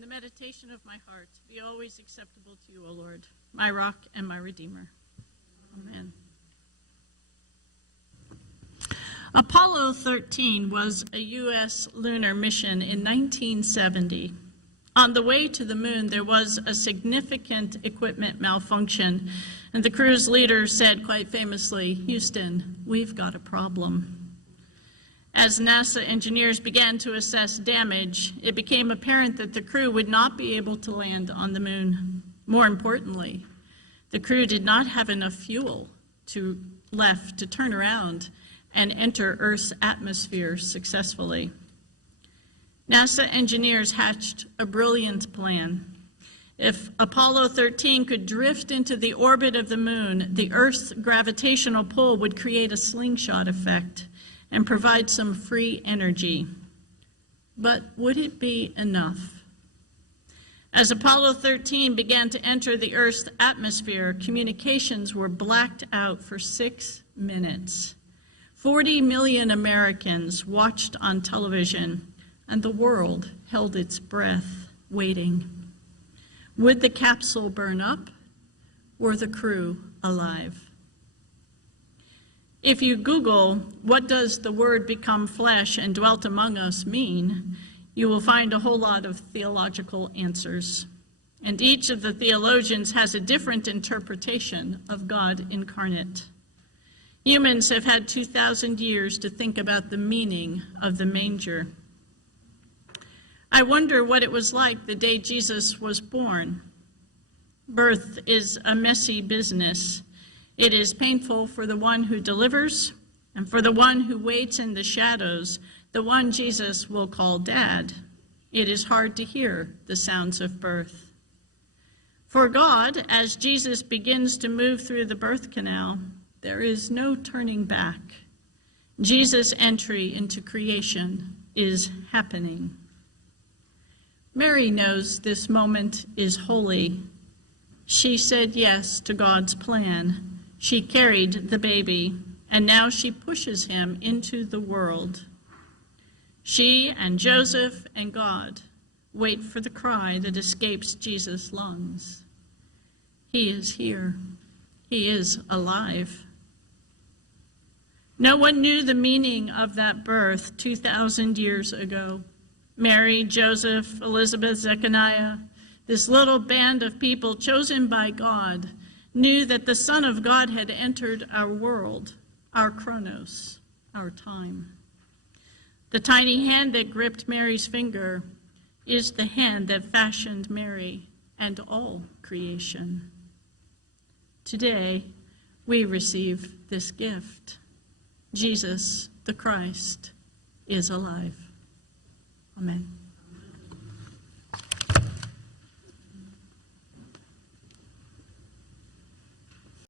The meditation of my heart be always acceptable to you, O Lord, my rock and my redeemer. Amen. Apollo 13 was a U.S. lunar mission in 1970. On the way to the moon, there was a significant equipment malfunction, and the crew's leader said quite famously, "Houston, we've got a problem." As NASA engineers began to assess damage, it became apparent that the crew would not be able to land on the moon. More importantly, the crew did not have enough fuel left to turn around and enter Earth's atmosphere successfully. NASA engineers hatched a brilliant plan. If Apollo 13 could drift into the orbit of the moon, the Earth's gravitational pull would create a slingshot effect and provide some free energy. But would it be enough? As Apollo 13 began to enter the Earth's atmosphere, communications were blacked out for 6 minutes. 40 million Americans watched on television, and the world held its breath, waiting. Would the capsule burn up? Were the crew alive? If you Google, "What does the word become flesh and dwelt among us mean?" you will find a whole lot of theological answers. And each of the theologians has a different interpretation of God incarnate. Humans have had 2,000 years to think about the meaning of the manger. I wonder what it was like the day Jesus was born. Birth is a messy business. It is painful for the one who delivers, and for the one who waits in the shadows, the one Jesus will call Dad. It is hard to hear the sounds of birth. For God, as Jesus begins to move through the birth canal, there is no turning back. Jesus' entry into creation is happening. Mary knows this moment is holy. She said yes to God's plan. She carried the baby, and now she pushes him into the world. She and Joseph and God wait for the cry that escapes Jesus' lungs. He is here. He is alive. No one knew the meaning of that birth 2,000 years ago. Mary, Joseph, Elizabeth, Zechariah, this little band of people chosen by God, knew that the Son of God had entered our world, our chronos, our time. The tiny hand that gripped Mary's finger is the hand that fashioned Mary and all creation. Today, we receive this gift. Jesus, the Christ, is alive. Amen.